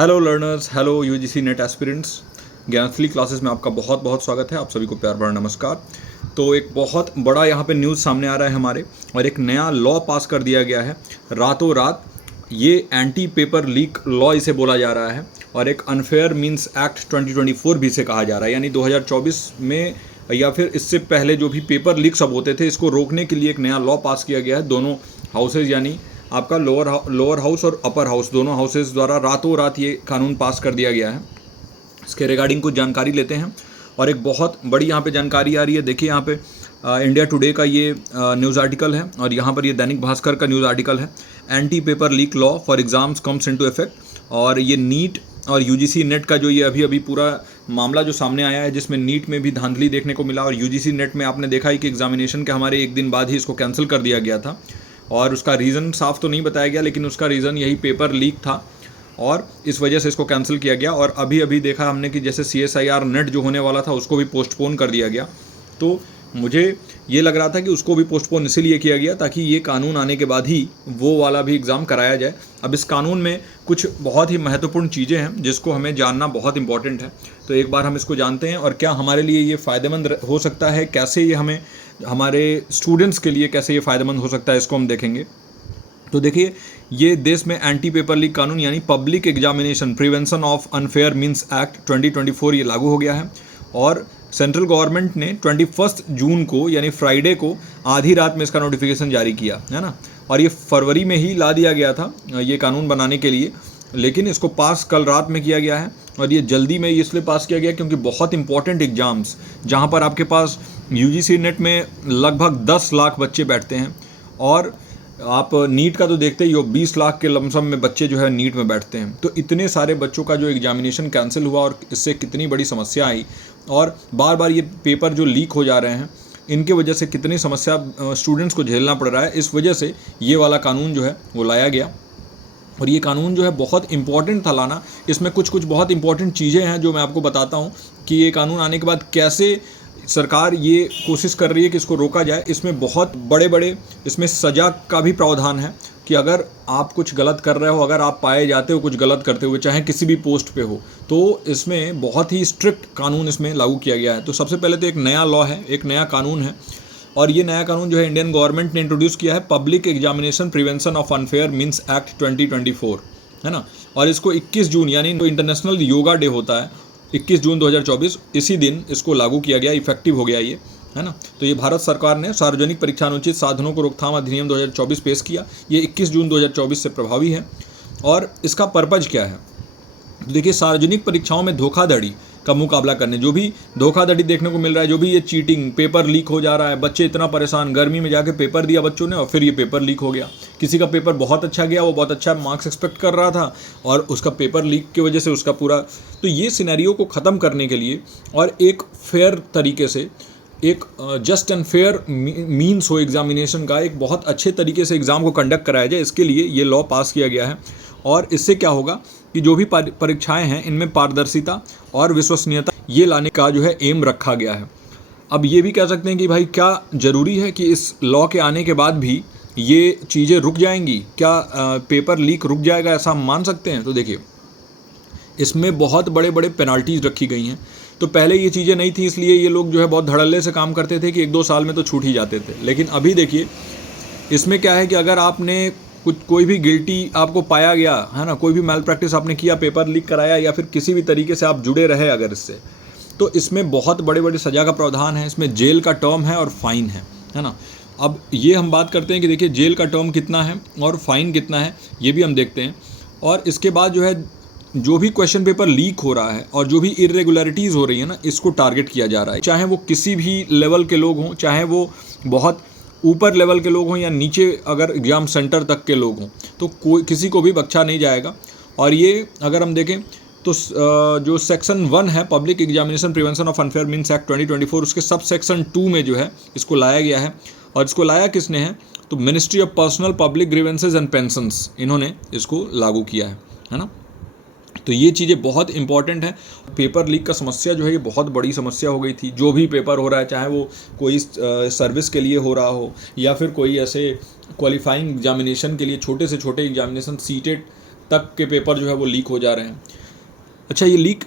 Hello learners, hello UGC net aspirants. Gyansthali classes में आपका बहुत बहुत स्वागत है। आप सभी को प्यार भरा नमस्कार। तो एक बहुत बड़ा यहाँ पे न्यूज़ सामने आ रहा है हमारे, और एक नया लॉ पास कर दिया गया है रातों रात। ये एंटी पेपर लीक लॉ इसे बोला जा रहा है, और एक अनफेयर मीन्स एक्ट 2024 भी इसे कहा जा रहा है। यानी 2024 में या फिर इससे पहले जो भी पेपर लीक सब होते थे, इसको रोकने के लिए एक नया लॉ पास किया गया है। दोनों हाउसेज यानी आपका लोअर हाउस और अपर हाउस, दोनों हाउसेज द्वारा रातों रात ये कानून पास कर दिया गया है। इसके रिगार्डिंग कुछ जानकारी लेते हैं, और एक बहुत बड़ी यहाँ पे जानकारी आ रही है। देखिए यहाँ पे इंडिया टुडे का ये न्यूज़ आर्टिकल है, और यहाँ पर ये दैनिक भास्कर का न्यूज़ आर्टिकल है। Anti paper leak law for exams comes into effect. और ये नीट और यूजीसी नेट का जो ये अभी पूरा मामला जो सामने आया है, जिसमें नीट में भी धांधली देखने को मिला, और यूजीसी नेट में आपने देखा है कि एग्जामिनेशन के हमारे एक दिन बाद ही इसको कैंसिल कर दिया गया था। और उसका रीज़न साफ तो नहीं बताया गया, लेकिन उसका रीज़न यही पेपर लीक था, और इस वजह से इसको कैंसिल किया गया। और अभी देखा हमने कि जैसे CSIR नेट जो होने वाला था, उसको भी पोस्टपोन कर दिया गया। तो मुझे ये लग रहा था कि उसको भी पोस्टपोन इसीलिए किया गया ताकि ये कानून आने के बाद ही वो वाला भी एग्ज़ाम कराया जाए। अब इस कानून में कुछ बहुत ही महत्वपूर्ण चीज़ें हैं जिसको हमें जानना बहुत इंपॉर्टेंट है। तो एक बार हम इसको जानते हैं, और क्या हमारे लिए ये फ़ायदेमंद हो सकता है, कैसे ये हमें हमारे स्टूडेंट्स के लिए कैसे ये फ़ायदेमंद हो सकता है, इसको हम देखेंगे। तो देखिए, ये देश में एंटी पेपर लीक कानून यानी public examination prevention of unfair means act 2024 ये लागू हो गया है। और सेंट्रल गवर्नमेंट ने 21 जून को यानी फ्राइडे को आधी रात में इसका नोटिफिकेशन जारी किया है ना। और ये फरवरी में ही ला दिया गया था ये कानून बनाने के लिए, लेकिन इसको पास कल रात में किया गया है। और ये जल्दी में इसलिए पास किया गया क्योंकि बहुत इंपॉर्टेंट एग्ज़ाम्स, जहाँ पर आपके पास यूजीसी नेट में लगभग 10 लाख बच्चे बैठते हैं, और आप नीट का तो देखते ही हो, 20 लाख के लमसम में बच्चे जो है नीट में बैठते हैं। तो इतने सारे बच्चों का जो एग्जामिनेशन कैंसिल हुआ, और इससे कितनी बड़ी समस्या आई, और बार बार ये पेपर जो लीक हो जा रहे हैं, इनके वजह से कितनी समस्या स्टूडेंट्स को झेलना पड़ रहा है। इस वजह से ये वाला कानून जो है वो लाया गया। और ये कानून जो है बहुत इंपॉर्टेंट था लाना। इसमें कुछ बहुत इंपॉर्टेंट चीज़ें हैं जो मैं आपको बताता हूँ कि ये कानून आने के बाद कैसे सरकार ये कोशिश कर रही है कि इसको रोका जाए। इसमें बहुत बड़े इसमें सज़ा का भी प्रावधान है कि अगर आप कुछ गलत कर रहे हो, अगर आप पाए जाते हो कुछ गलत करते हुए, चाहे किसी भी पोस्ट पे हो, तो इसमें बहुत ही स्ट्रिक्ट कानून इसमें लागू किया गया है। तो सबसे पहले तो एक नया लॉ है, एक नया कानून है, और ये नया कानून जो है इंडियन गवर्नमेंट ने इंट्रोड्यूस किया है, public examination prevention of unfair means act 2024, है ना। और इसको 21 जून यानी तो इंटरनेशनल योगा डे होता है, 21 जून 2024, इसी दिन इसको लागू किया गया, इफेक्टिव हो गया ये, है ना। तो ये भारत सरकार ने सार्वजनिक परीक्षा अनुचित साधनों को रोकथाम अधिनियम 2024 पेश किया। ये 21 जून 2024 से प्रभावी है। और इसका पर्पज क्या है, तो देखिए, सार्वजनिक परीक्षाओं में धोखाधड़ी का मुकाबला करने, जो भी धोखाधड़ी देखने को मिल रहा है, जो भी ये चीटिंग, पेपर लीक हो जा रहा है, बच्चे इतना परेशान, गर्मी में जाके पेपर दिया बच्चों ने और फिर ये पेपर लीक हो गया। किसी का पेपर बहुत अच्छा गया, वो बहुत अच्छा मार्क्स एक्सपेक्ट कर रहा था, और उसका पेपर लीक की वजह से उसका पूरा। तो ये सिनेरियो को ख़त्म करने के लिए, और एक फेयर तरीके से, एक जस्ट एंड फेयर मीन्स हो एग्जामिनेशन का, एक बहुत अच्छे तरीके से एग्ज़ाम को कंडक्ट कराया जाए, इसके लिए ये लॉ पास किया गया है। और इससे क्या होगा कि जो भी परीक्षाएं हैं, इनमें पारदर्शिता और विश्वसनीयता ये लाने का जो है एम रखा गया है। अब ये भी कह सकते हैं कि भाई, क्या ज़रूरी है कि इस लॉ के आने के बाद भी ये चीज़ें रुक जाएंगी, क्या पेपर लीक रुक जाएगा, ऐसा हम मान सकते हैं? तो देखिए, इसमें बहुत बड़े पेनाल्टीज़ रखी गई हैं। तो पहले ये चीज़ें नहीं थी, इसलिए ये लोग जो है बहुत धड़ल्ले से काम करते थे कि 1-2 साल में तो छूट ही जाते थे। लेकिन अभी देखिए, इसमें क्या है कि अगर आपने कोई भी गिल्टी आपको पाया गया है ना, कोई भी मैल प्रैक्टिस आपने किया, पेपर लीक कराया, या फिर किसी भी तरीके से आप जुड़े रहे अगर इससे, तो इसमें बहुत बड़े सज़ा का प्रावधान है। इसमें जेल का टर्म है और फाइन है ना। अब ये हम बात करते हैं कि देखिए, जेल का टर्म कितना है और फाइन कितना है, ये भी हम देखते हैं। और इसके बाद जो है, जो भी क्वेश्चन पेपर लीक हो रहा है और जो भी इरेगुलरिटीज़ हो रही है ना, इसको टारगेट किया जा रहा है। चाहे वो किसी भी लेवल के लोग हों, चाहे वो बहुत ऊपर लेवल के लोग हों, या नीचे अगर एग्ज़ाम सेंटर तक के लोग हों, तो कोई किसी को भी बख्शा नहीं जाएगा। और ये अगर हम देखें तो जो सेक्शन 1 है, public examination prevention of unfair means act 2024, उसके सब सेक्शन 2 में जो है इसको लाया गया है। और इसको लाया किसने है, तो ministry of personnel public grievances and pensions, इन्होंने इसको लागू किया है ना। तो ये चीज़ें बहुत इंपॉर्टेंट है। पेपर लीक का समस्या जो है, ये बहुत बड़ी समस्या हो गई थी। जो भी पेपर हो रहा है, चाहे वो कोई सर्विस के लिए हो रहा हो, या फिर कोई ऐसे क्वालिफाइंग एग्जामिनेशन के लिए, छोटे से छोटे एग्जामिनेशन, सीटेट तक के पेपर जो है वो लीक हो जा रहे हैं। अच्छा, ये लीक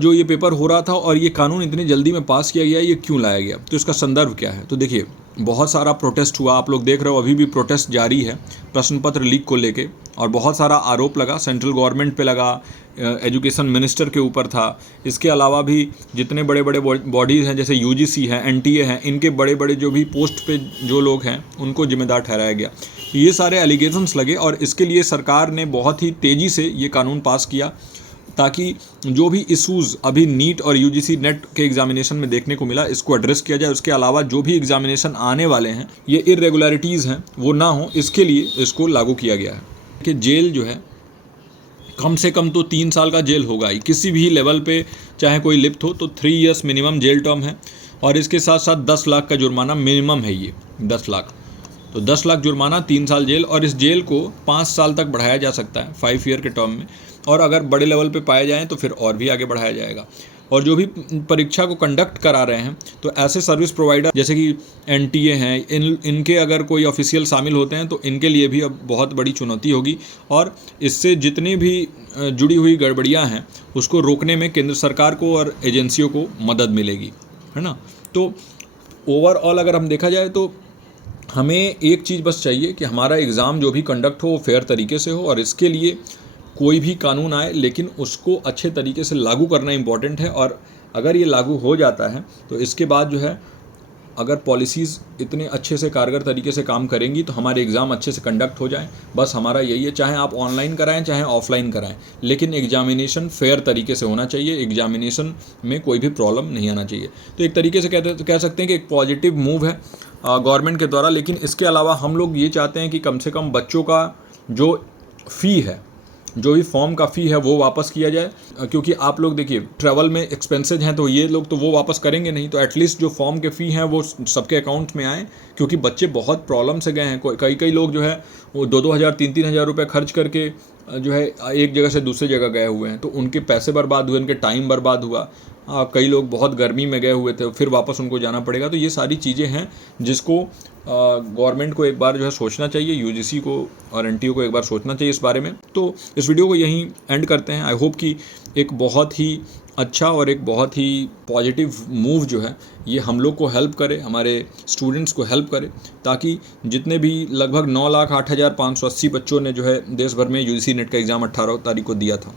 जो ये पेपर हो रहा था और ये कानून इतनी जल्दी में पास किया गया, ये क्यों लाया गया, तो इसका संदर्भ क्या है? तो देखिए, बहुत सारा प्रोटेस्ट हुआ, आप लोग देख रहे हो अभी भी प्रोटेस्ट जारी है प्रश्न पत्र लीक को लेके, और बहुत सारा आरोप लगा, सेंट्रल गवर्नमेंट पे लगा, एजुकेशन मिनिस्टर के ऊपर था। इसके अलावा भी जितने बड़े बड़े बॉडीज़ हैं, जैसे यूजीसी है, एनटीए हैं, इनके बड़े बड़े जो भी पोस्ट पे जो लोग हैं उनको जिम्मेदार ठहराया गया। ये सारे एलिगेशंस लगे और इसके लिए सरकार ने बहुत ही तेज़ी से ये कानून पास किया ताकि जो भी इशूज़ अभी नीट और यूजीसी नेट के एग्जामिनेशन में देखने को मिला, इसको एड्रेस किया जाए। उसके अलावा जो भी एग्जामिनेशन आने वाले हैं, ये इरेगुलरिटीज़ हैं, वो ना हो, इसके लिए इसको लागू किया गया है कि जेल जो है कम से कम तो 3 साल का जेल होगा ही, किसी भी लेवल पे चाहे कोई लिप्त हो तो 3 इयर्स मिनिमम जेल टर्म है, और इसके साथ साथ 10 लाख का जुर्माना मिनिमम है। ये 10 लाख, तो 10 लाख जुर्माना, 3 साल जेल, और इस जेल को 5 साल तक बढ़ाया जा सकता है 5 ईयर के टर्म में, और अगर बड़े लेवल पे पाए जाएं तो फिर और भी आगे बढ़ाया जाएगा। और जो भी परीक्षा को कंडक्ट करा रहे हैं, तो ऐसे सर्विस प्रोवाइडर जैसे कि एनटीए हैं, इनके अगर कोई ऑफिशियल शामिल होते हैं तो इनके लिए भी अब बहुत बड़ी चुनौती होगी, और इससे जितनी भी जुड़ी हुई गड़बड़ियां हैं उसको रोकने में केंद्र सरकार को और एजेंसियों को मदद मिलेगी, है ना। तो ओवरऑल अगर हम देखा जाए तो हमें एक चीज़ बस चाहिए कि हमारा एग्ज़ाम जो भी कंडक्ट हो वो फेयर तरीके से हो, और इसके लिए कोई भी कानून आए लेकिन उसको अच्छे तरीके से लागू करना इम्पॉर्टेंट है। और अगर ये लागू हो जाता है तो इसके बाद जो है, अगर पॉलिसीज़ इतने अच्छे से कारगर तरीके से काम करेंगी तो हमारे एग्ज़ाम अच्छे से कंडक्ट हो जाएं। बस हमारा यही है, चाहे आप ऑनलाइन कराएं चाहे ऑफलाइन कराएं, लेकिन एग्जामिनेशन फेयर तरीके से होना चाहिए, एग्जामिनेशन में कोई भी प्रॉब्लम नहीं आना चाहिए। तो एक तरीके से कह सकते हैं कि एक पॉजिटिव मूव है गवर्नमेंट के द्वारा। लेकिन इसके अलावा हम लोग ये चाहते हैं कि कम से कम बच्चों का जो फ़ी है, जो भी फॉर्म का फ़ी है वो वापस किया जाए, क्योंकि आप लोग देखिए ट्रैवल में एक्सपेंसेज हैं तो ये लोग तो वो वापस करेंगे नहीं, तो एटलीस्ट जो फॉर्म के फ़ी हैं वो सबके अकाउंट में आए, क्योंकि बच्चे बहुत प्रॉब्लम से गए हैं। कई लोग जो है वो 2-2 हज़ार 3-3 हज़ार रुपये खर्च करके जो है एक जगह से दूसरी जगह गए हुए हैं, तो उनके पैसे बर्बाद हुए, उनके टाइम बर्बाद हुआ। कई लोग बहुत गर्मी में गए हुए थे, फिर वापस उनको जाना पड़ेगा। तो ये सारी चीज़ें हैं जिसको गवर्नमेंट को एक बार जो है सोचना चाहिए, यूजीसी को और एनटीए को एक बार सोचना चाहिए इस बारे में। तो इस वीडियो को यहीं एंड करते हैं। आई होप कि एक बहुत ही अच्छा और एक बहुत ही पॉजिटिव मूव जो है ये हम लोग को हेल्प करे, हमारे स्टूडेंट्स को हेल्प करे, ताकि जितने भी लगभग 9,08,580 बच्चों ने जो है देश भर में यूजीसी नेट का एग्ज़ाम 18 तारीख को दिया था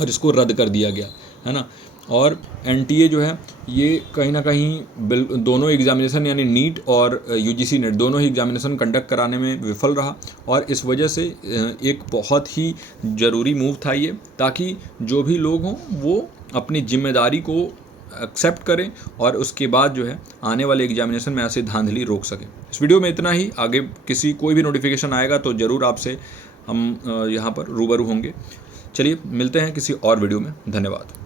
और इसको रद्द कर दिया गया, है ना। और एनटीए जो है ये कहीं ना कहीं दोनों एग्जामिनेशन यानी नीट और यूजीसी नेट दोनों ही एग्जामिनेशन कंडक्ट कराने में विफल रहा, और इस वजह से एक बहुत ही ज़रूरी मूव था ये, ताकि जो भी लोग हों वो अपनी जिम्मेदारी को एक्सेप्ट करें और उसके बाद जो है आने वाले एग्जामिनेशन में ऐसे धांधली रोक सकें। इस वीडियो में इतना ही। आगे कोई भी नोटिफिकेशन आएगा तो ज़रूर आपसे हम यहाँ पर रूबरू होंगे। चलिए मिलते हैं किसी और वीडियो में। धन्यवाद।